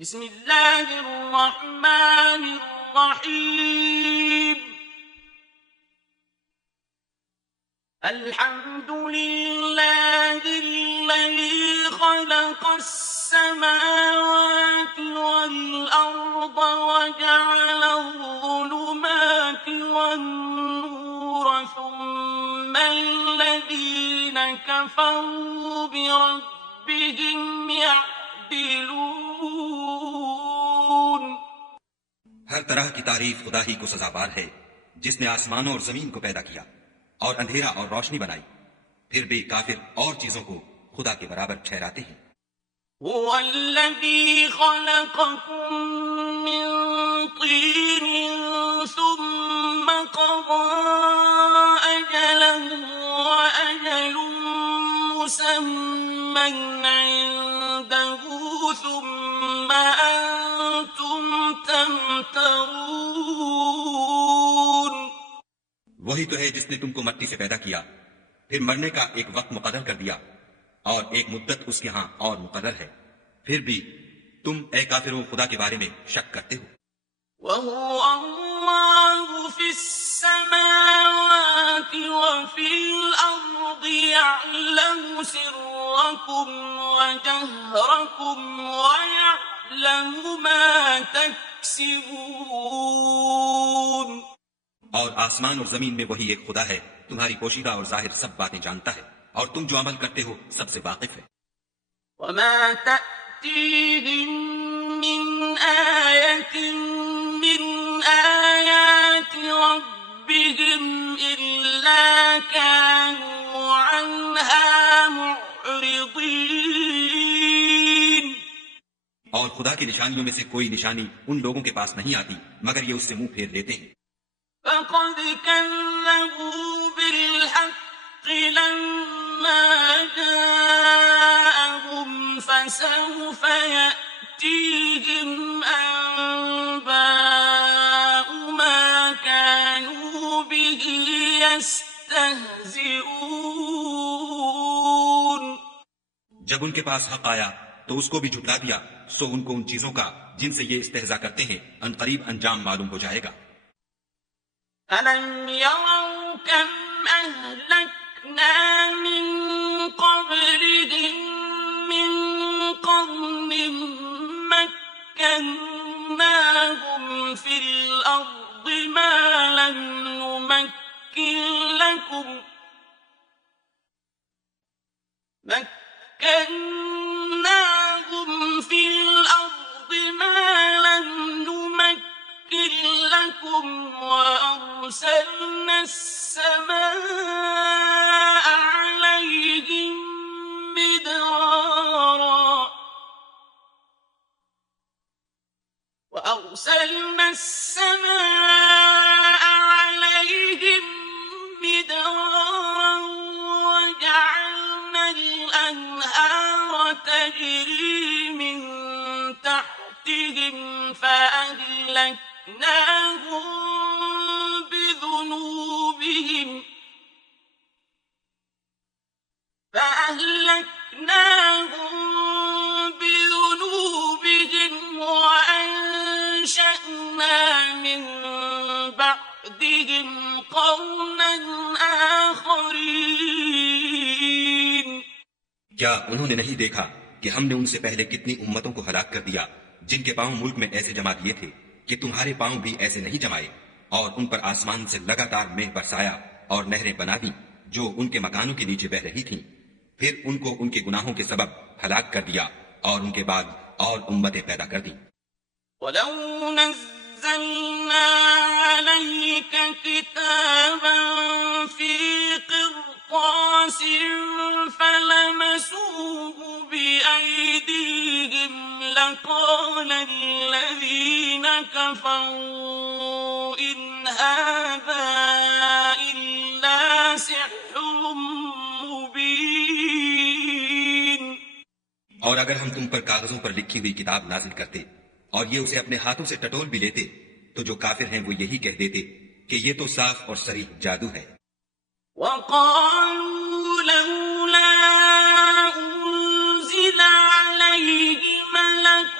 بسم اللہ الرحمن الرحیم الحمد للہ الذی خلق السماوات والارض وجعل الظلمات والنور ثم الذین کفروا بربهم يعدلون۔ ہر طرح کی تعریف خدا ہی کو سزاوار ہے جس نے آسمانوں اور زمین کو پیدا کیا اور اندھیرا اور روشنی بنائی، پھر بھی کافر اور چیزوں کو خدا کے برابر ٹھہراتے ہیں۔ هو الذي خلقكم من طين ثم قضى أجلا وأجل مسمى عنده ثم أنتم تمترون۔ وہی تو ہے جس نے تم کو مٹی سے پیدا کیا، پھر مرنے کا ایک وقت مقرر کر دیا اور ایک مدت اس کے ہاں اور مقرر ہے، پھر بھی تم اے کافروں خدا کے بارے میں شک کرتے ہو۔ وَهُوَ اللَّهُ فِي السَّمَاوَاتِ وَفِي الْأَرْضِ يَعْلَمُ سِرَّكُمْ وَجَهْرَكُمْ وَيَعْلَمُ مَا تَكْسِبُونَ۔ اور آسمان اور زمین میں وہی ایک خدا ہے، تمہاری پوشیدہ اور ظاہر سب باتیں جانتا ہے، اور تم جو عمل کرتے ہو سب سے واقف ہے۔ وَمَا تَأْتِيهِم مِّنْ آيَةٍ مِّنْ آيَاتِ رَبِّهِمْ إِلَّا كَانُوا عَنْهَا مُعْرِضِينَ۔ اور خدا کی نشانیوں میں سے کوئی نشانی ان لوگوں کے پاس نہیں آتی مگر یہ اس سے منہ پھیر لیتے ہیں۔ فَقَدْ كَذَّبُوا بِالْحَقِّ لَمَّا جَاءَهُمْ فَسَوْفَ يَأْتِيهِمْ أَنبَاءُ مَا كَانُوا بِهِ يَسْتَهْزِئُونَ۔ جب ان کے پاس حق آیا تو اس کو بھی جھٹلا دیا، سو ان کو ان چیزوں کا جن سے یہ استہزاء کرتے ہیں عنقریب انجام معلوم ہو جائے گا۔ أَلَمْ يَرَوْا كَمْ أَهْلَكْنَا مِنْ قَبْلِهِمْ مِنْ قَرْنٍ مَكَّنَّاهُمْ فِي الْأَرْضِ مَا لَمْ نُمَكِّنْ لَكُمْ وَأَرْسَلْنَا السَّمَاءَ عَلَيْهِمْ مِدْرَارًا وَجَعَلْنَا الْأَنْهَارَ تَجْرِي مِنْ تَحْتِهِمْ فَأَهْلَكْنَاهُمْ بذنوبهم وأنشأنا من بعدهم قرنا آخرين۔ کیا انہوں نے نہیں دیکھا کہ ہم نے ان سے پہلے کتنی امتوں کو ہلاک کر دیا جن کے پاؤں ملک میں ایسے جما دیے تھے کہ تمہارے پاؤں بھی ایسے نہیں جمائے، اور ان پر آسمان سے لگاتار مہ برسایا اور نہریں بنا دی جو ان کے مکانوں کے نیچے بہ رہی تھیں، پھر ان کو ان کے گناہوں کے سبب ہلاک کر دیا اور ان کے بعد اور امتیں پیدا کر دیں۔ وَلَوْ نَزَّلْنَا عَلَيْكَ كِتَابًا فِي قِرْطَاسٍ فَلَمَسُوهُ بِأَيْدِيهِمْ لَقَالَ الَّذِينَ كَفَرُوا إِنْ هَذَا إِلَّا سِحْرٌ مُبِينٌ۔ اور اگر ہم تم پر کاغذوں پر لکھی ہوئی کتاب نازل کرتے اور یہ اسے اپنے ہاتھوں سے ٹٹول بھی لیتے تو جو کافر ہیں وہ یہی کہہ دیتے کہ یہ تو صاف اور صریح جادو ہے۔ وَقَالُوا لَوْلَا أُنزِلَ عَلَيْهِ مَلَكٌ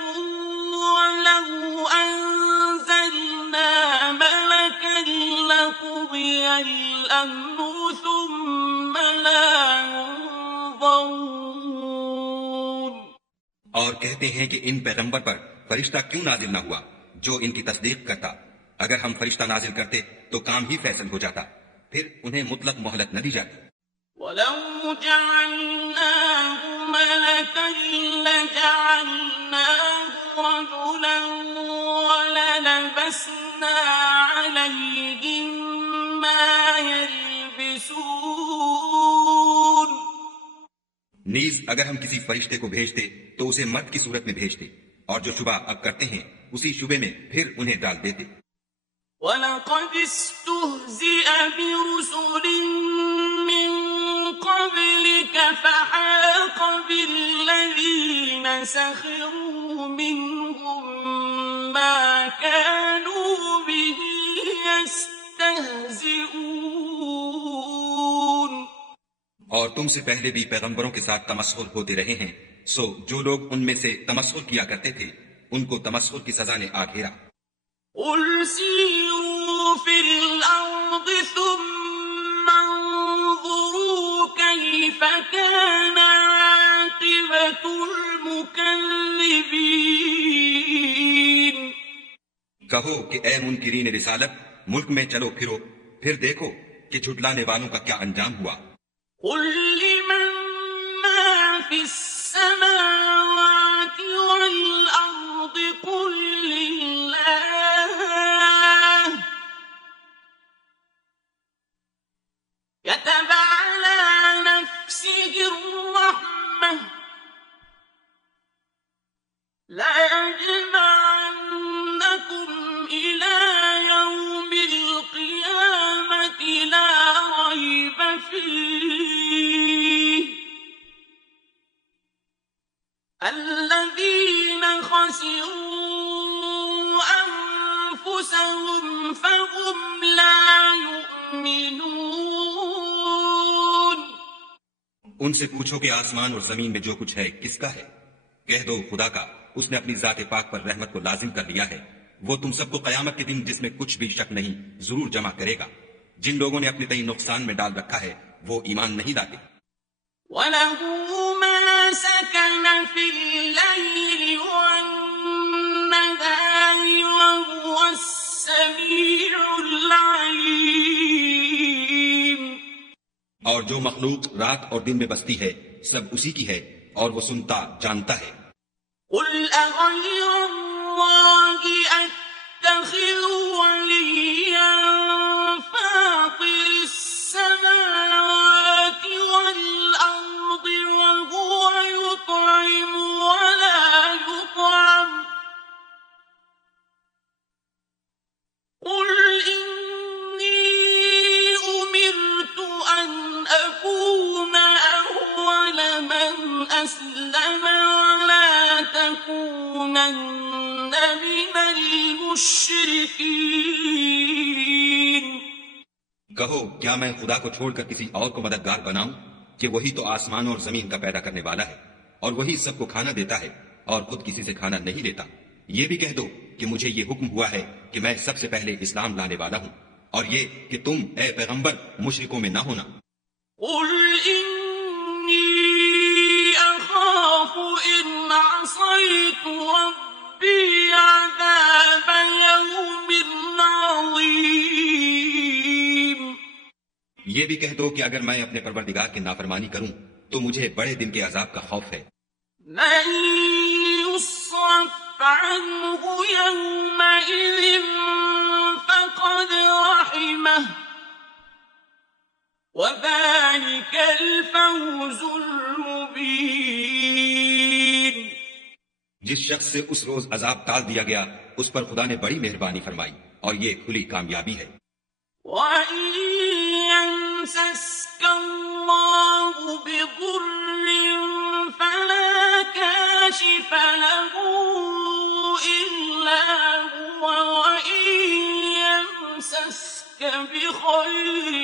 الْأَمْرُ ثُمَّ لَا يُنظَرُونَ۔ اور کہتے ہیں کہ ان پیغمبر پر فرشتہ کیوں نازل نہ ہوا جو ان کی تصدیق کرتا؟ اگر ہم فرشتہ نازل کرتے تو کام ہی فیصل ہو جاتا، پھر انہیں مطلق مہلت نہ دی جاتی۔ وَلَوْ جَعَلْنَاهُ مَلَكًا لَّجَعَلْنَاهُ رَجُلًا وَلَلَبَسْنَا عَلَيْهِم مَّا يَلْبِسُونَ۔ نیز اگر ہم کسی فرشتے کو بھیجتے تو اسے مرد کی صورت میں بھیجتے، اور جو شبہ اب کرتے ہیں اسی شبے میں پھر انہیں ڈال دیتے۔ وَلَقَدِ اسْتُهْزِئَ بِرُسُلٍ مِّن قَبْلِكَ فَحَاقَ بِالَّذِينَ سَخِرُوا مِنْهُم مَّا كَانُوا بِهِ يَسْتَهْزِئُونَ۔ اور تم سے پہلے بھی پیغمبروں کے ساتھ تمسخر ہوتے رہے ہیں، سو جو لوگ ان میں سے تمسخر کیا کرتے تھے ان کو تمسخر کی سزا نے آ گھیرا۔ قُلْ سِیرُوا فِی الْأَرْضِ ثُمَّ انظُرُوا کَیْفَ کَانَ عَاقِبَةُ الْمُکَذِّبِینَ۔ کہو کہ اے منکرین رسالت، ملک میں چلو پھرو، پھر دیکھو کہ جھٹلانے والوں کا کیا انجام ہوا۔ قُلْ لِمَن مَّا فِی السَّمَاوَاتِ وَالْأَرْضِ قُل لِّلَّهِ كَتَبَ عَلَىٰ نَفْسِهِ الرَّحْمَةَ لَيَجْمَعَنَّكُمْ إِلَىٰ يَوْمِ الْقِيَامَةِ لَا رَيْبَ فِيهِ الَّذِينَ خَسِرُوا أَنفُسَهُمْ فَهُمْ لَا يُؤْمِنُونَ۔ ان سے پوچھو کہ آسمان اور زمین میں جو کچھ ہے کس کا ہے؟ کہہ دو خدا کا، اس نے اپنی ذات پاک پر رحمت کو لازم کر لیا ہے، وہ تم سب کو قیامت کے دن جس میں کچھ بھی شک نہیں ضرور جمع کرے گا۔ جن لوگوں نے اپنے تئیں نقصان میں ڈال رکھا ہے وہ ایمان نہیں لاتے۔ وَلَهُ مَا سَكَنَ فِي اللَّيْلِ وَالنَّهَارِ وَهُوَ السَّمِيعُ الْعَلِيمُ۔ اور جو مخلوق رات اور دن میں بستی ہے سب اسی کی ہے اور وہ سنتا جانتا ہے۔ قُلْ أَغَيْرَ اللَّهِ أَتَّخِذُ وَلِيًّا فَاطِرِ السَّمَاوَاتِ وَالْأَرْضِ وَهُوَ يُطْعِمُ وَلَا يُطْعَمُ قُلْ إِنِّي أُمِرْتُ أَنْ أَكُونَ أَوَّلَ مَنْ أَسْلَمَ وَلَا تَكُونَنَّ مِنَ الْمُشْرِكِينَ۔ کہو کیا میں خدا کو چھوڑ کر کسی اور کو مددگار بناؤں کہ وہی تو آسمان اور زمین کا پیدا کرنے والا ہے، اور وہی سب کو کھانا دیتا ہے اور خود کسی سے کھانا نہیں لیتا۔ یہ بھی کہہ دو کہ مجھے یہ حکم ہوا ہے کہ میں سب سے پہلے اسلام لانے والا ہوں، اور یہ کہ تم اے پیغمبر مشرکوں میں نہ ہونا۔ قُلْ إِنِّي أَخَافُ إِنْ عَصَيْتُ رَبِّي عَذَابَ يَوْمٍ عَظِيمٍ۔ یہ بھی کہہ دو کہ اگر میں اپنے پروردگار کی نافرمانی کروں تو مجھے بڑے دن کے عذاب کا خوف ہے۔ مَن يُصْرَفْ عَنْهُ يَوْمَئِذٍ فَقَدْ رَحِمَهُ وَذَلِكَ الْفَوْزُ الْمُبِينُ۔ جس شخص سے اس روز عذاب ٹال دیا گیا اس پر خدا نے بڑی مہربانی فرمائی، اور یہ کھلی کامیابی ہے۔ وَإِن يَمْسَسْكَ اللَّهُ بِضُرٍّ فَلَا كَاشِفَ لَهُ إِلَّا هُوَ وَإِن يَمْسَسْكَ بِخَيْرٍ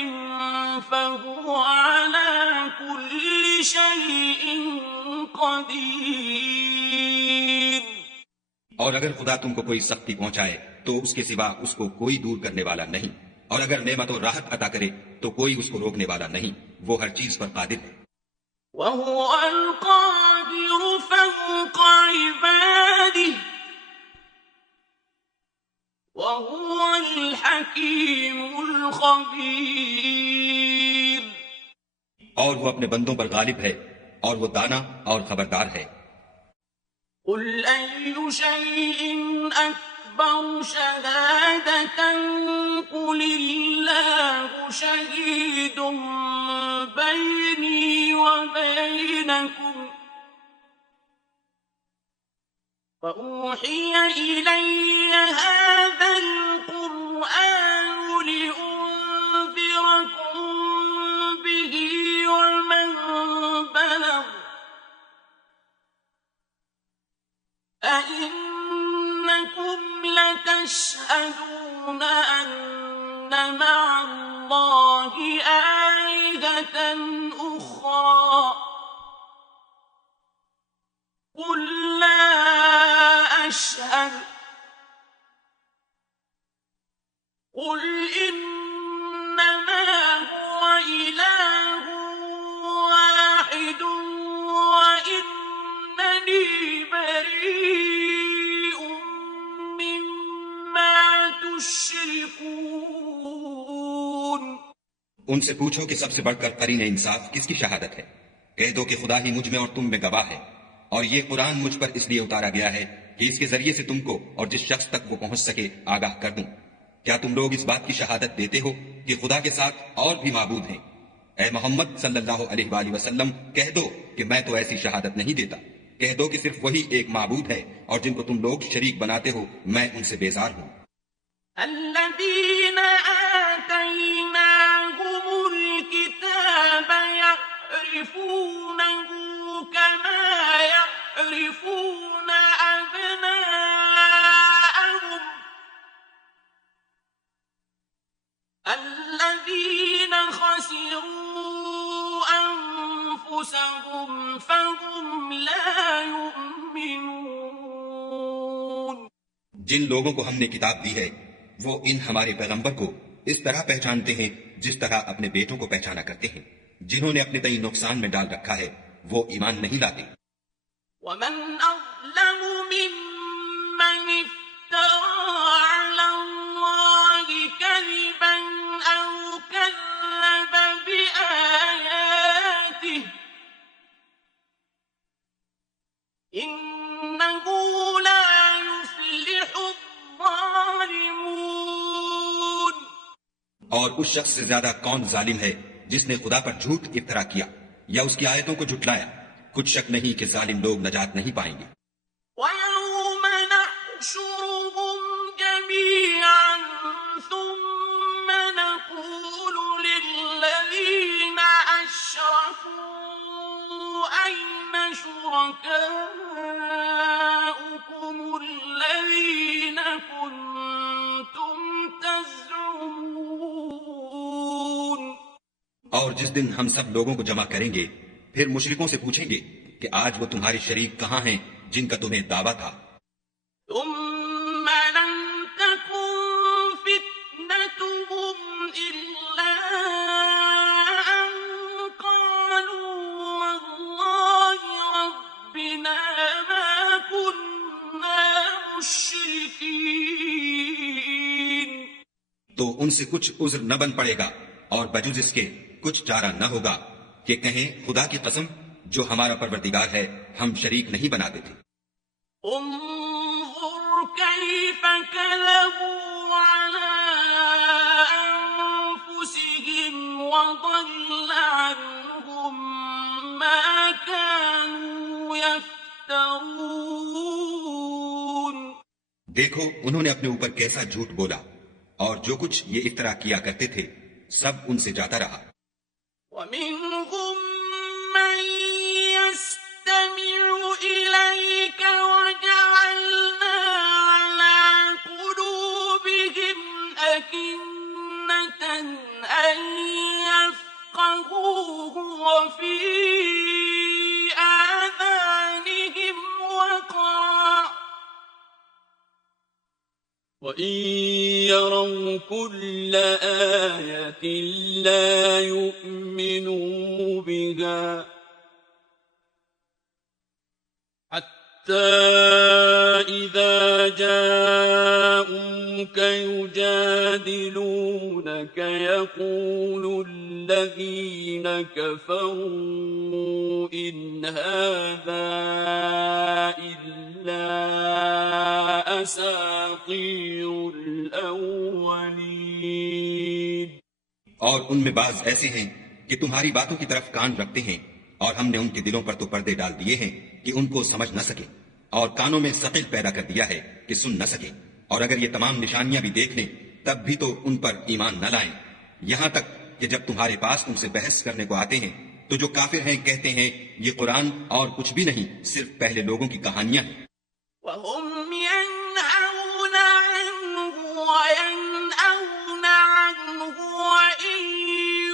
فَهُوَ عَلَى كُلِّ شَيْءٍ قَدِيرٌ۔ اور اگر خدا تم کو کوئی سختی پہنچائے تو اس کے سوا اس کو کوئی دور کرنے والا نہیں، اور اگر نعمت و راحت عطا کرے تو کوئی اس کو روکنے والا نہیں، وہ ہر چیز پر قادر ہے۔ وهو القادر فوق عباده وهو الحكيم الخبير۔ اور وہ اپنے بندوں پر غالب ہے اور وہ دانا اور خبردار ہے۔ قل أي شيء أكبر شهادة قل الله شهيد بيني وبينكم فأوحي إلي هذا القرآن لأنذركم به ومن بلغ أئنكم لتشهدون أن مع الله آلهة أخرى قل لا أشهد قل إنما هو إله واحد وإنني بريء مما تشركون۔ ان سے پوچھو کہ سب سے بڑھ کر قرین انصاف کس کی شہادت ہے؟ کہہ دو کہ خدا ہی مجھ میں اور تم میں گواہ ہے، اور یہ قرآن مجھ پر اس لیے اتارا گیا ہے کہ اس کے ذریعے سے تم کو اور جس شخص تک وہ پہنچ سکے آگاہ کر دوں۔ کیا تم لوگ اس بات کی شہادت دیتے ہو کہ خدا کے ساتھ اور بھی معبود ہیں؟ اے محمد صلی اللہ علیہ وآلہ وسلم کہہ دو کہ میں تو ایسی شہادت نہیں دیتا، کہہ دو کہ صرف وہی ایک معبود ہے اور جن کو تم لوگ شریک بناتے ہو میں ان سے بیزار ہوں۔ الذين آتيناهم الكتاب يعرفونه كما يعرفون أبناءهم الذين خسروا أنفسهم فهم لا يؤمنون۔ جن لوگوں کو ہم نے کتاب دی ہے وہ ان ہمارے پیغمبر کو اس طرح پہچانتے ہیں جس طرح اپنے بیٹوں کو پہچانا کرتے ہیں، جنہوں نے اپنے تئیں نقصان میں ڈال رکھا ہے وہ ایمان نہیں لاتے۔ ومن أظلم ممن افترى على الله كذبا أو كذب بآياته إنه لا يفلح الظالمون۔ اور اس شخص سے زیادہ کون ظالم ہے جس نے خدا پر جھوٹ افطرا کیا یا اس کی آیتوں کو جھٹلایا؟ کچھ شک نہیں کہ ظالم لوگ نجات نہیں پائیں گے۔ وَيَوْمَ نَحْشُرُهُمْ جَمِيعًا ثُمَّ نَقُولُ لِلَّذِينَ أَشْرَكُوا أَيْنَ شُرَكَاؤُكُمُ الَّذِينَ كُنتُمْ تَزْعُمُونَ۔ اور جس دن ہم سب لوگوں کو جمع کریں گے پھر مشرکوں سے پوچھیں گے کہ آج وہ تمہارے شریک کہاں ہیں جن کا تمہیں دعویٰ تھا؟ ثم لم تكن فتنتهم إلا أن قالوا والله ربنا ما كنا مشركين۔ تو ان سے کچھ عذر نہ بن پڑے گا اور بجز اس کے کچھ چارہ نہ ہوگا کہ کہیں خدا کی قسم جو ہمارا پروردگار ہے ہم شریک نہیں بناتے تھے۔ انظر كيف كذبوا على أنفسهم وضل عنهم ما كانوا يفترون۔ دیکھو انہوں نے اپنے اوپر کیسا جھوٹ بولا اور جو کچھ یہ افطرا کیا کرتے تھے سب ان سے جاتا رہا۔ ومنهم من يستمع إليك وجعلنا على قلوبهم أكنة أن يفقهوه وفي آذانهم وقرا وَإِن يَرَوْا كُلَّ آيَةٍ لَّا يُؤْمِنُوا بِهَا حَتَّىٰ إِذَا جَاءُوكَ يُجَادِلُونَكَ يَقُولُ الَّذِينَ كَفَرُوا إِنْ هَٰذَا إِلَّا أَسَاطِيرُ الْأَوَّلِينَ۔ اور ان میں بعض ایسے ہیں کہ تمہاری باتوں کی طرف کان رکھتے ہیں، اور ہم نے ان کے دلوں پر تو پردے ڈال دیے ہیں کہ ان کو سمجھ نہ سکیں، اور کانوں میں ثقل پیدا کر دیا ہے کہ سن نہ سکیں، اور اگر یہ تمام نشانیاں بھی دیکھ لیں تب بھی تو ان پر ایمان نہ لائیں، یہاں تک کہ جب تمہارے پاس ان سے بحث کرنے کو آتے ہیں تو جو کافر ہیں کہتے ہیں یہ قرآن اور کچھ بھی نہیں، صرف پہلے لوگوں کی کہانیاں ہیں۔ وَهُمْ يَنْهَوْنَ عَنْهُ وَيَنْأَوْنَ عَنْهُ وَإِنْ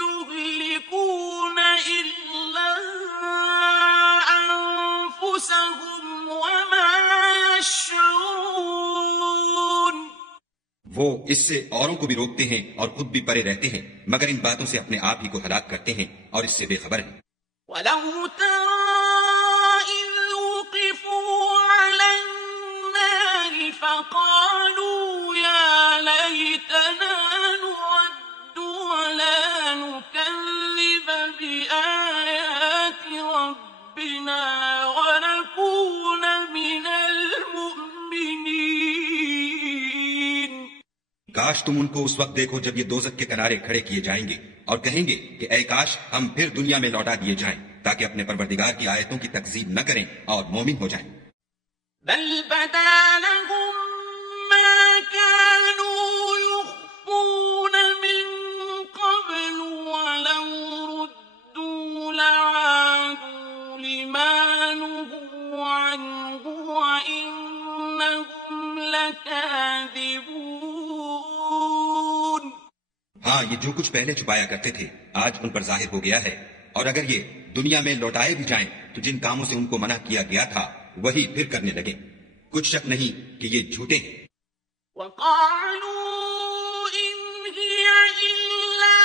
يُهْلِكُونَ إِلَّا أَنفُسَهُمْ وَمَا يَشْعُرُونَ۔ وہ اس سے اوروں کو بھی روکتے ہیں اور خود بھی پرے رہتے ہیں، مگر ان باتوں سے اپنے آپ ہی کو ہلاک کرتے ہیں اور اس سے بے خبر ہیں۔ وَلَوْ تَرَىٰ إِذْ وُقِفُوا عَلَى النَّارِ فَقَالُوا يَا لَيْتَنَا نُرَدُّ وَلَا نُكَذِّبَ بِآيَاتِ رَبِّنَا وَنَكُونَ مِنَ الْمُؤْمِنِينَ۔ کاش تم ان کو اس وقت دیکھو جب یہ دوزخ کے کنارے کھڑے کیے جائیں گے اور کہیں گے کہ اے کاش ہم پھر دنیا میں لوٹا دیے جائیں تاکہ اپنے پروردگار کی آیتوں کی تکذیب نہ کریں اور مومن ہو جائیں۔ بل بدا لهم ما كانوا يخفون من قبل ولو ردوا لعادوا لما نهوا عنه وإنهم لكاذبون۔ ہاں، یہ جو کچھ پہلے چھپایا کرتے تھے آج ان پر ظاہر ہو گیا ہے، اور اگر یہ دنیا میں لوٹائے بھی جائیں تو جن کاموں سے ان کو منع کیا گیا تھا وہی پھر کرنے لگے، کچھ شک نہیں کہ یہ جھوٹے ہیں۔ وَقَالُوا إِنْ هِيَ إِلَّا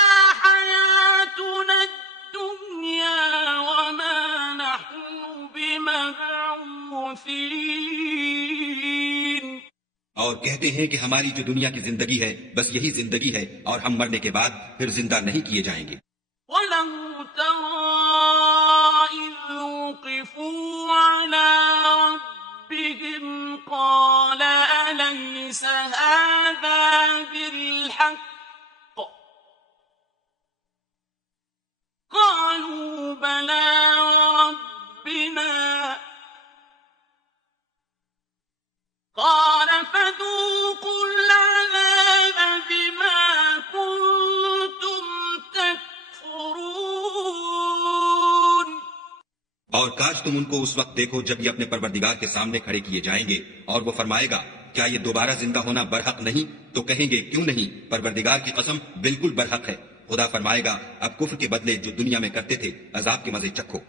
حَيَاتُنَا الدُّنْيَا وَمَا نَحْنُ بِمَبْعُوثِينَ۔ اور کہتے ہیں کہ ہماری جو دنیا کی زندگی ہے بس یہی زندگی ہے اور ہم مرنے کے بعد پھر زندہ نہیں کیے جائیں گے۔ وَلَوْ تَرَىٰ إِذْ وُقِفُوا عَلَىٰ رَبِّهِمْ قَالَ أَلَيْسَ هَٰذَا بِالْحَقِّ قَالُوا بَلَىٰ وَرَبِّنَا قَالَ فَذُوقُوا الْعَذَابَ بِمَا كُنتُمْ تَكْفُرُونَ۔ اور کاش تم ان کو اس وقت دیکھو جب یہ اپنے پروردگار کے سامنے کھڑے کیے جائیں گے اور وہ فرمائے گا کیا یہ دوبارہ زندہ ہونا برحق نہیں؟ تو کہیں گے کیوں نہیں، پروردگار کی قسم بالکل برحق ہے۔ خدا فرمائے گا اب کفر کے بدلے جو دنیا میں کرتے تھے عذاب کے مزے چکھو۔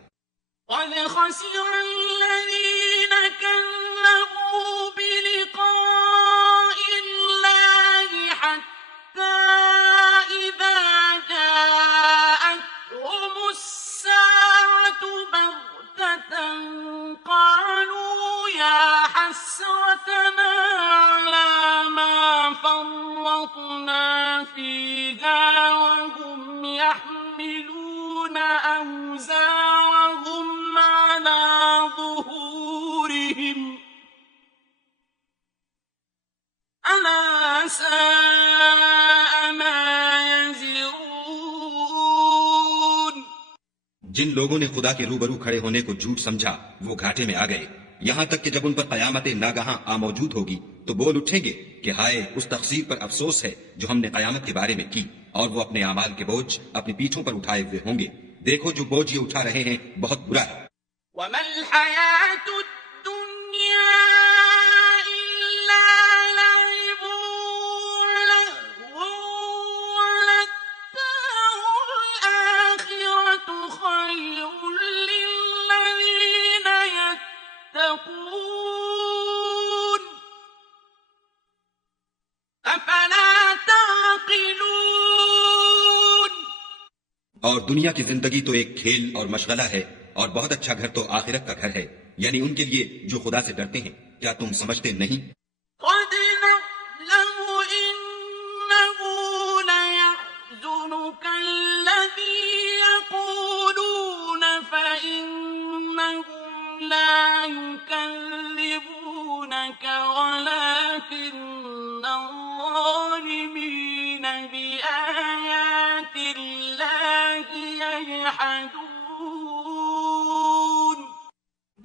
قَدْ خَسِرَ الَّذِينَ كَذَّبُوا بِلِقَاءِ اللَّهِ حَتَّىٰ إِذَا جَاءَتْهُمُ السَّاعَةُ بَغْتَةً قَالُوا يَا حَسْرَتَنَا عَلَىٰ مَا فَرَّطْنَا فِيهَا وَهُمْ يَحْمِلُونَ أَوْزَارَهُمْ عَلَىٰ ظُهُورِهِمْ أَلَا سَاءَ مَا يَزِرُونَ۔ جن لوگوں نے خدا کے روبرو کھڑے ہونے کو جھوٹ سمجھا وہ گھاٹے میں آ گئے، یہاں تک کہ جب ان پر قیامت ناگہاں آ موجود ہوگی تو بول اٹھیں گے کہ ہائے اس تقصیر پر افسوس ہے جو ہم نے قیامت کے بارے میں کی، اور وہ اپنے اعمال کے بوجھ اپنی پیٹھوں پر اٹھائے ہوئے ہوں گے، دیکھو جو بوجھ یہ اٹھا رہے ہیں بہت برا ہے۔ وَمَا الْحَيَاةُ الدُّنْيَا إِلَّا لَعِبٌ وَلَهْوٌ وَلَلدَّارُ الْآخِرَةُ خَيْرٌ لِّلَّذِينَ يَتَّقُونَ۔ اور دنیا کی زندگی تو ایک کھیل اور مشغلہ ہے، اور بہت اچھا گھر تو آخرت کا گھر ہے، یعنی ان کے لیے جو خدا سے ڈرتے ہیں۔ کیا تم سمجھتے نہیں؟ قد نعلم إنه ليحزنك الذي يقولون فإنهم لا يكذبونك ولكن الظالمين بآيات الله يجحدون۔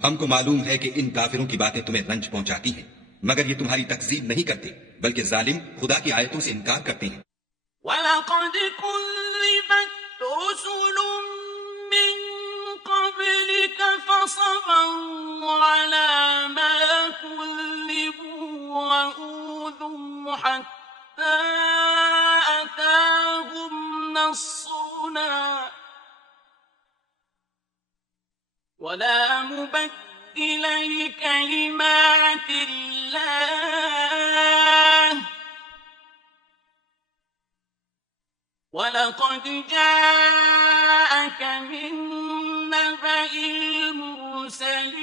ہم کو معلوم ہے کہ ان کافروں کی باتیں تمہیں رنج پہنچاتی ہیں، مگر یہ تمہاری تکذیب نہیں کرتے، بلکہ ظالم خدا کی آیتوں سے انکار کرتے ہیں۔ وَلَقَدْ كُذِّبَتْ رُسُلٌ مِّن قَبْلِكَ فَصَبَرُوا عَلَىٰ مَا كُذِّبُوا وَأُوذُوا حَتَّىٰ أَتَاهُمْ نَصْرُنَا وَلَا مُبَدِّلَ لِكَلِمَاتِ اللَّهِ وَلَقَدْ جَاءَكَ مِن نَّبَإِ الْمُرْسَلِينَ۔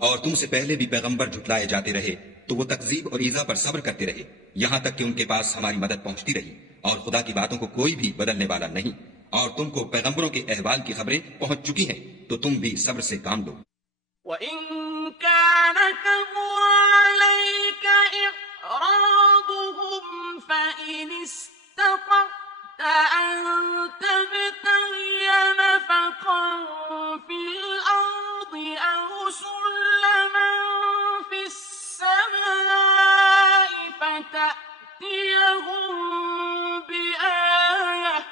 اور تم سے پہلے بھی پیغمبر جھٹلائے جاتے رہے تو وہ تکذیب اور ایذا پر صبر کرتے رہے، یہاں تک کہ ان کے پاس ہماری مدد پہنچتی رہی، اور خدا کی باتوں کو کوئی بھی بدلنے والا نہیں، اور تم کو پیغمبروں کے احوال کی خبریں پہنچ چکی ہیں، تو تم بھی صبر سے کام لو۔ وَإِن كَانَ كَبُرَ عَلَيْكَ إِعْرَاضُهُمْ فَإِنِ اسْتَطَعْتَ أَن تَبْتَغِيَ نَفَقًا فِي الْأَرْضِ أَوْ سُلَّمًا فِي السَّمَاءِ فَتَأْتِيَهُم بِآيَةٍ ۚ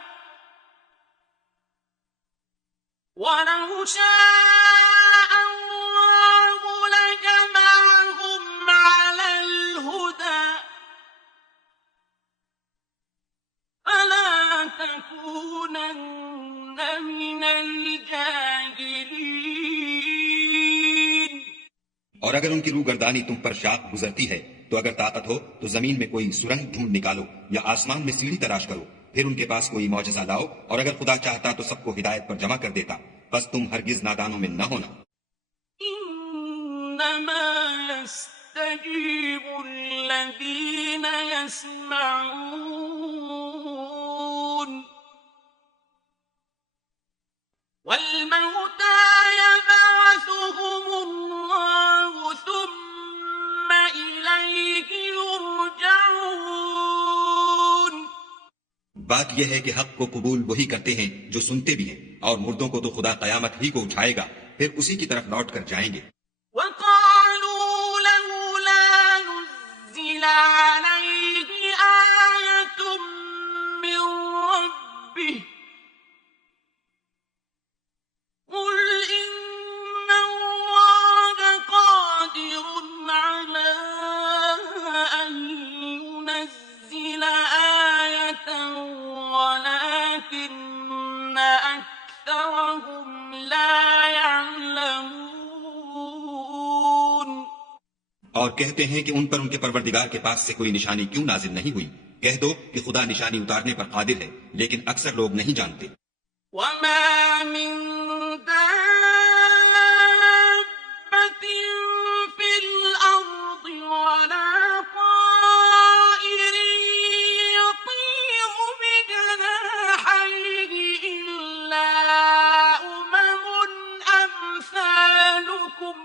وَلَوْ شَاءَ اللَّهُ لَجَمَعَهُمْ عَلَى الْهُدَىٰ فَلَا تَكُونَنَّ مِنَ الْجَاهِلِينَ۔ اور اگر ان کی روگردانی تم پر شاق گزرتی ہے تو اگر طاقت ہو تو زمین میں کوئی سرنگ ڈھونڈ نکالو یا آسمان میں سیڑھی تلاش کرو، پھر ان کے پاس کوئی معجزہ لاؤ، اور اگر خدا چاہتا تو سب کو ہدایت پر جمع کر دیتا، بس تم ہرگز نادانوں میں نہ ہونا۔ إِنَّمَا يَسْتَجِيبُ الَّذِينَ يَسْمَعُونَ وَالْمَوْتَىٰ يَبْعَثُهُمُ اللَّهُ ثُمَّ إِلَيْهِ يُرْجَعُونَ۔ بات یہ ہے کہ حق کو قبول وہی کرتے ہیں جو سنتے بھی ہیں، اور مردوں کو تو خدا قیامت ہی کو اٹھائے گا، پھر اسی کی طرف لوٹ کر جائیں گے۔ وَقَالُوا لَوْلَا نُزِّلَ عَلَيْهِ آيَةٌ مِّن رَّبِّهِ ۖ قُلْ إِنَّ اللَّهَ قَادِرٌ عَلَىٰ أَن يُنَزِّلَ آيَةً وَلَٰكِنَّ أَكْثَرَهُمْ لَا يَعْلَمُونَ۔ اور کہتے ہیں کہ ان پر ان کے پروردگار کے پاس سے کوئی نشانی کیوں نازل نہیں ہوئی؟ کہہ دو کہ خدا نشانی اتارنے پر قادر ہے، لیکن اکثر لوگ نہیں جانتے۔ وَمَا مِن دَابَّةٍ فِي الْأَرْضِ وَلَا طَائِرٍ يَطِيرُ بِجَنَاحَيْهِ إِلَّا أُمَمٌ أَمْثَالُكُم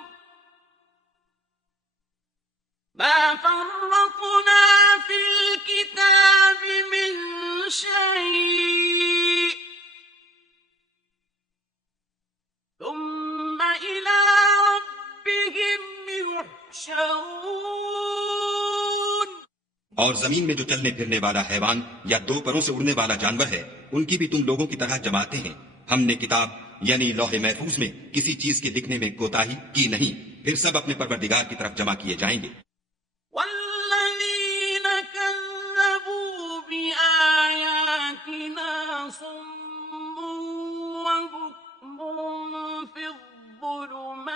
مَّا فَرَّطْنَا فِي الْكِتَابِ مِن شَيْءٍ ثُمَّ إِلَىٰ رَبِّهِمْ يُحْشَرُونَ۔ اور زمین میں جو چلنے پھرنے والا حیوان یا دو پروں سے اڑنے والا جانور ہے، ان کی بھی تم لوگوں کی طرح جماتے ہیں۔ ہم نے کتاب یعنی لوح محفوظ میں کسی چیز کے لکھنے میں کوتاہی کی نہیں، پھر سب اپنے پروردگار کی طرف جمع کیے جائیں گے۔ وَالَّذِينَ كَذَّبُوا بِآيَاتِنَا صُمٌّ وَبُكْمٌ فِي الظُّلُمَاتِ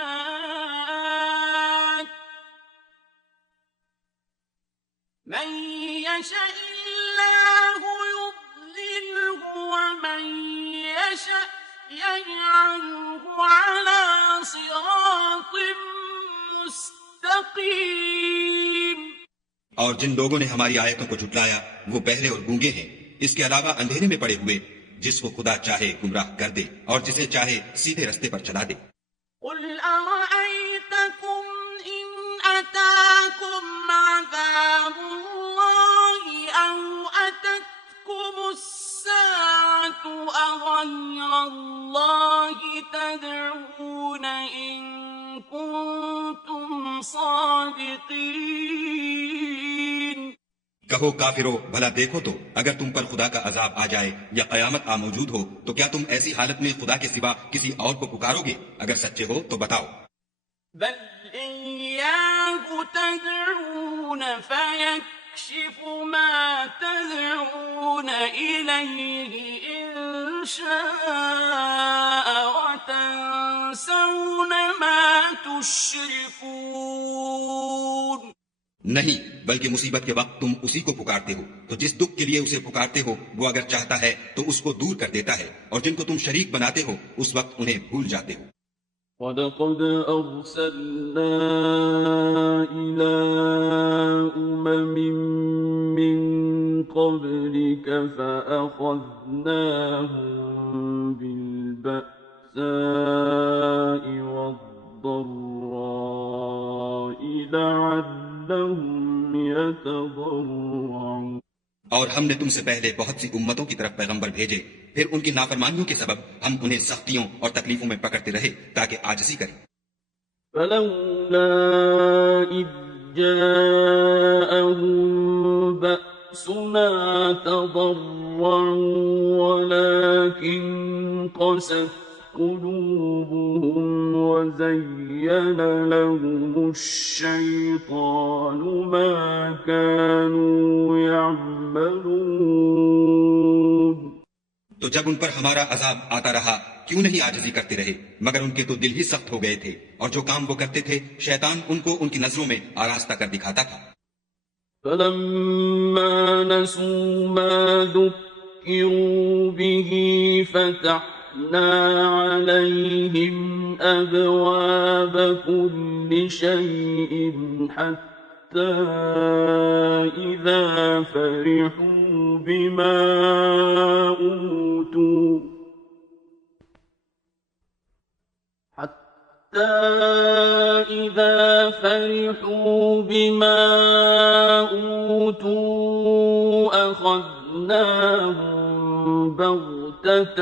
مَن يَشَإِ اللَّهُ يُضْلِلْهُ يشأ يجعله على صراط مستقيم. اور جن لوگوں نے ہماری آیتوں کو جھٹلایا وہ بہرے اور گونگے ہیں، اس کے علاوہ اندھیرے میں پڑے ہوئے، جس کو خدا چاہے گمراہ کر دے اور جسے چاہے سیدھے رستے پر چلا دے. قل أرأيتكم إن أتاكم عذاب الله أو أتتكم الساعة أغير الله تدعون إن كنتم صادقين. کہو کافرو، بھلا دیکھو تو اگر تم پر خدا کا عذاب آ جائے یا قیامت آ موجود ہو تو کیا تم ایسی حالت میں خدا کے سوا کسی اور کو پکارو گے؟ اگر سچے ہو تو بتاؤ. بل إياه تدعون فيكشف ما تدعون إليه إن شاء وتنسون ما تشركون. نہیں، بلکہ مصیبت کے وقت تم اسی کو پکارتے ہو، تو جس دکھ کے لیے اسے پکارتے ہو وہ اگر چاہتا ہے تو اس کو دور کر دیتا ہے، اور جن کو تم شریک بناتے ہو اس وقت انہیں بھول جاتے ہو. وَلَقَدْ أَرْسَلْنَا إِلَىٰ أُمَمٍ مِّن قَبْلِكَ فَأَخَذْنَاهُم بِالْبَأْسَاءِ وَالضَّرَّاءِ لَعَلَّهُمْ يَتَضَرَّعُونَ. اور ہم نے تم سے پہلے بہت سی امتوں کی طرف پیغمبر بھیجے، پھر ان کی نافرمانیوں کے سبب ہم انہیں سختیوں اور تکلیفوں میں پکڑتے رہے تاکہ عاجزی کریں. فَلَوْلَا إِذْ جَاءَهُم بَأْسُنَا تَضَرَّعُوا وَلَٰكِن قَسَتْ قُلُوبُهُمْ وَزَيَّنَ لَهُمُ الشَّيْطَانُ مَا كَانُوا يَعْمَلُونَ. تو جب ان پر ہمارا عذاب آتا رہا کیوں نہیں عاجزی کرتے رہے، مگر ان کے تو دل ہی سخت ہو گئے تھے، اور جو کام وہ کرتے تھے شیطان ان کو ان کی نظروں میں آراستہ کر دکھاتا تھا. فَلَمَّا نَسُوا مَا ذُكِّرُوا بِهِ فَتَحْنَا عَلَيْهِمْ أَبْوَابَ كُلِّ شَيْءٍ حَتَّى إِذَا فَرِحُوا بِمَا أُوتُوا أَخَذْنَاهُم بَغْتَةً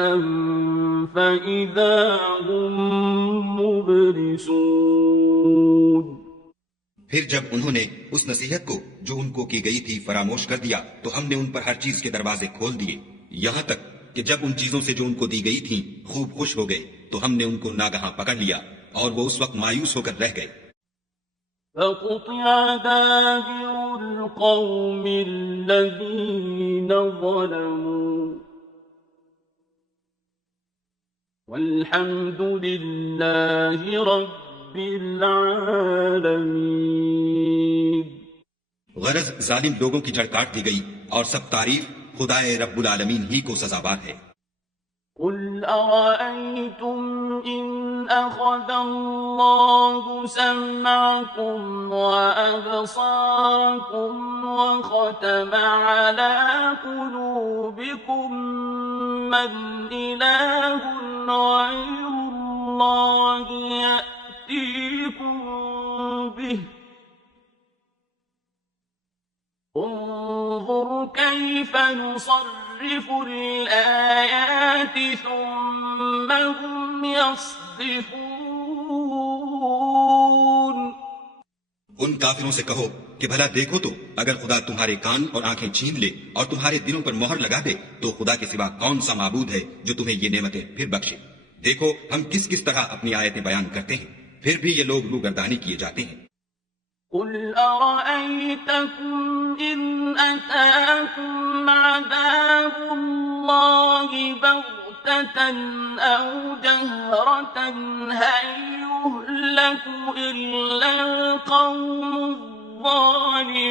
فَإِذَا هُم مُّبْلِسُونَ. پھر جب انہوں نے اس نصیحت کو جو ان کو کی گئی تھی فراموش کر دیا تو ہم نے ان پر ہر چیز کے دروازے کھول دیے، یہاں تک کہ جب ان چیزوں سے جو ان کو دی گئی تھی خوب خوش ہو گئے تو ہم نے ان کو ناگہاں پکڑ لیا اور وہ اس وقت مایوس ہو کر رہ گئے. فَقُطِعَ دَابِرُ الْقَوْمِ الَّذِينَ ظَلَمُوا وَالْحَمْدُ لِلَّهِ رَبِّ الْعَالَمِينَ. غرض ظالم لوگوں کی جڑ کاٹ دی گئی اور سب تعریف خدائے رب العالمین ہی کو سزاوار ہے. قُلْ أَرَأَيْتُمْ إِنْ أَخَذَ اللَّهُ سَمْعَكُمْ وَأَبْصَارَكُمْ وَخَتَمَ عَلَى قُلُوبِكُمْ مَنْ إِلَٰهٌ غَيْرُ اللَّهِ يَأْتِيكُمْ بِهِ انظُرْ كَيْفَ نُصَرِّفُ الْآيَاتِ ثُمَّ هُمْ يَصْدِفُونَ. ان کافروں سے کہو کہ بھلا دیکھو تو اگر خدا تمہارے کان اور آنکھیں چھین لے اور تمہارے دلوں پر مہر لگا دے تو خدا کے سوا کون سا معبود ہے جو تمہیں یہ نعمتیں پھر بخشے. دیکھو ہم کس کس طرح اپنی آیتیں بیان کرتے ہیں، پھر بھی یہ لوگ روگردانی کیے جاتے ہیں. قُلْ أَرَأَيْتَكُمْ إِنْ أَتَاكُمْ عَذَابُ اللَّهِ بَغْتَةً أَوْ جَهْرَةً هَلْ يُهْلَكُ إِلَّا الْقَوْمُ الظَّالِمُونَ.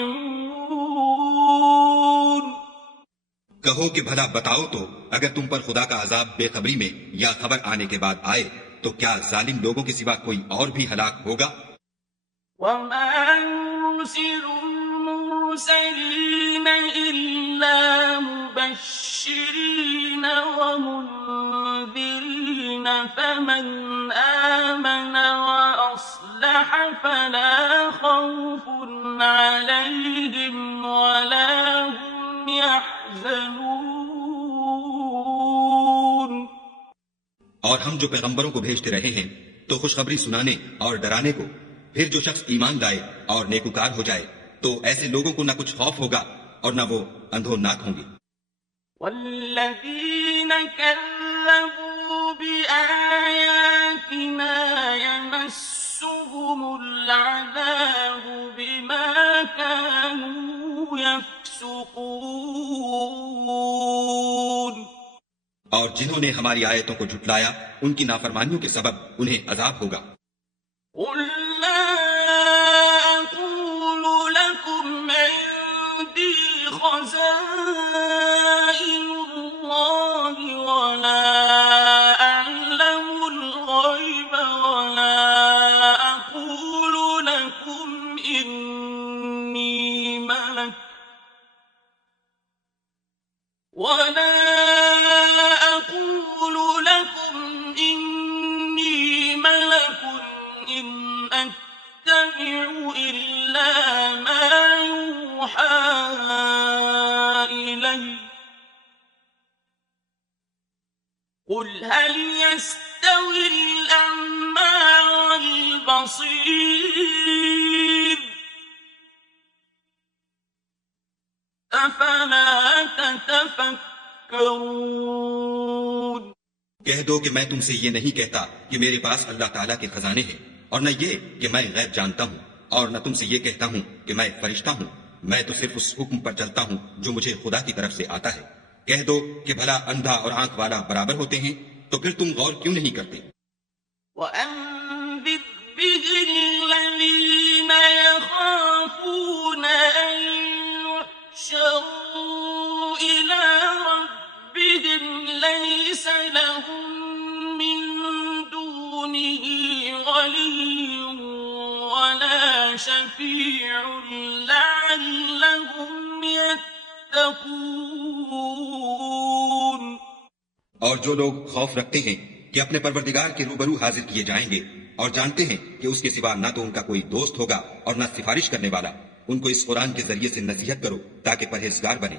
کہو کہ بھلا بتاؤ تو اگر تم پر خدا کا عذاب بے خبری میں یا خبر آنے کے بعد آئے تو کیا ظالم لوگوں کے سوا کوئی اور بھی ہلاک ہوگا؟ وَمَا نُرْسِلُ الْمُرْسَلِينَ إِلَّا مُبَشِّرِينَ وَمُنذِرِينَ فَمَنْ آمَنَ وَأَصْلَحَ فَلَا خَوْفٌ عَلَيْهِمْ وَلَا هُمْ يَحْزَنُونَ۔ اور ہم جو پیغمبروں کو بھیجتے رہے ہیں تو خوشخبری سنانے اور ڈرانے کو، پھر جو شخص ایمان لائے اور نیکوکار ہو جائے تو ایسے لوگوں کو نہ کچھ خوف ہوگا اور نہ وہ اندھوناک ہوں گے۔ وَالَّذِينَ كَذَّبُوا بِآيَاتِنَا يَمَسُّهُمُ الْعَذَابُ بِمَا كَانُوا يَفْسُقُونَ۔ اور جنہوں نے ہماری آیتوں کو جھٹلایا ان کی نافرمانیوں کے سبب انہیں عذاب ہوگا۔ قُلْ لَا أَقُولُ لَكُمْ عِندِي خَزَائِنُ اللَّهِ وَلَا أَعْلَمُ الْغَيْبَ وَلَا أَقُولُ لَكُمْ إِنِّي مَلَكٌ إِنْ أَتَّبِعُ إِلَّا مَا يُوحَى إِلَيَّ قُلْ هَلْ يَسْتَوِي الْأَعْمَى وَالْبَصِيرُ أَفَلَا تَتَفَكَّرُونَ۔ کہہ دو کہ میں تم سے یہ نہیں کہتا کہ میرے پاس اللہ تعالیٰ کے خزانے ہیں، اور نہ یہ کہ میں غیب جانتا ہوں، اور نہ تم سے یہ کہتا ہوں کہ میں فرشتہ ہوں، میں تو صرف اس حکم پر چلتا ہوں جو مجھے خدا کی طرف سے آتا ہے۔ کہہ دو کہ بھلا اندھا اور آنکھ والا برابر ہوتے ہیں؟ تو پھر تم غور کیوں نہیں کرتے؟ وَأَنذِرْ بِهِ الَّذِينَ يَخَافُونَ أَن يُحْشَرُوا إِلَى رَبِّهِمْ لَيْسَ لَهُم مِّن دُونِهِ وَلِيٌّ وَلَا شَفِيعٌ لَّعَلَّهُمْ يَتَّقُونَ۔ اور جو لوگ خوف رکھتے ہیں کہ اپنے پروردگار کے روبرو حاضر کیے جائیں گے اور جانتے ہیں کہ اس کے سوا نہ تو ان کا کوئی دوست ہوگا اور نہ سفارش کرنے والا، ان کو اس قرآن کے ذریعے سے نصیحت کرو تاکہ پرہیزگار بنے۔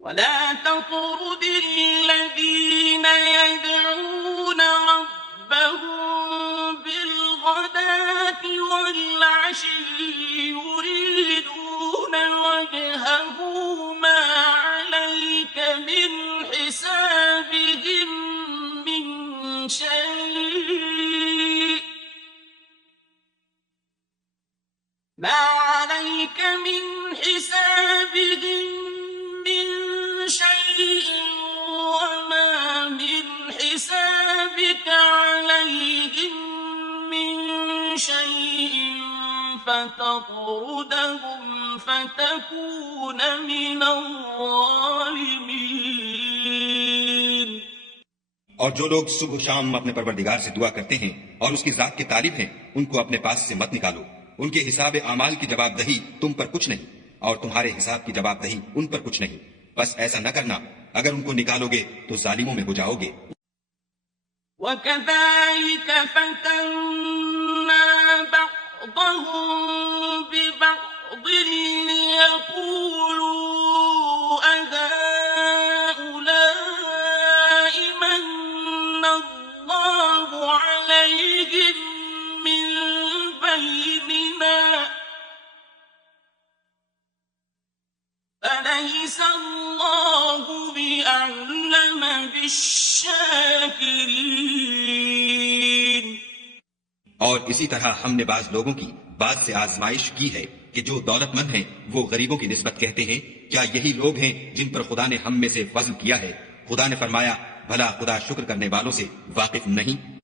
وَلَا تَطْرُدِ الَّذِينَ يَدْعُونَ رَبَّهُم بِالْغَدَاةِ وَالْعَشِيِّ يُرِيدُونَ وَجْهَهُ مَا عَلَيْكَ مِنْ حِسَابِهِم مِّن شَيْءٍ مَا عَلَيْكَ مِنْ حِسَابِهِم مِّن شَيْءٍ وَمَا مِنْ حِسَابِكَ عَلَيْهِم مِّن شَيْءٍ فَتَطْرُدَهُمْ فَتَكُونَ مِنَ الظَّالِمِينَ۔ اور جو لوگ صبح و شام اپنے پروردگار سے دعا کرتے ہیں اور اس کی ذات کے طالب ہیں، ان کو اپنے پاس سے مت نکالو۔ ان کے حساب اعمال کی جواب دہی تم پر کچھ نہیں، اور تمہارے حساب کی جواب دہی ان پر کچھ نہیں، بس ایسا نہ کرنا، اگر ان کو نکالو گے تو ظالموں میں ہو جاؤ گے۔ وَكَذَلِكَ فَتَنَّا بَعْضَهُم بِبَعْضٍ لِيَقُولُوا أَهَٰؤُلَاءِ مَنَّ اللَّهُ عَلَيْهِم مِّن بَيْنِنَا أَلَيْسَ اللَّهُ بِأَعْلَمَ بِالشَّاكِرِينَ۔ اور اسی طرح ہم نے بعض لوگوں کی بعض سے آزمائش کی ہے کہ جو دولت مند ہیں وہ غریبوں کی نسبت کہتے ہیں کیا یہی لوگ ہیں جن پر خدا نے ہم میں سے فضل کیا ہے؟ خدا نے فرمایا بھلا خدا شکر کرنے والوں سے واقف نہیں؟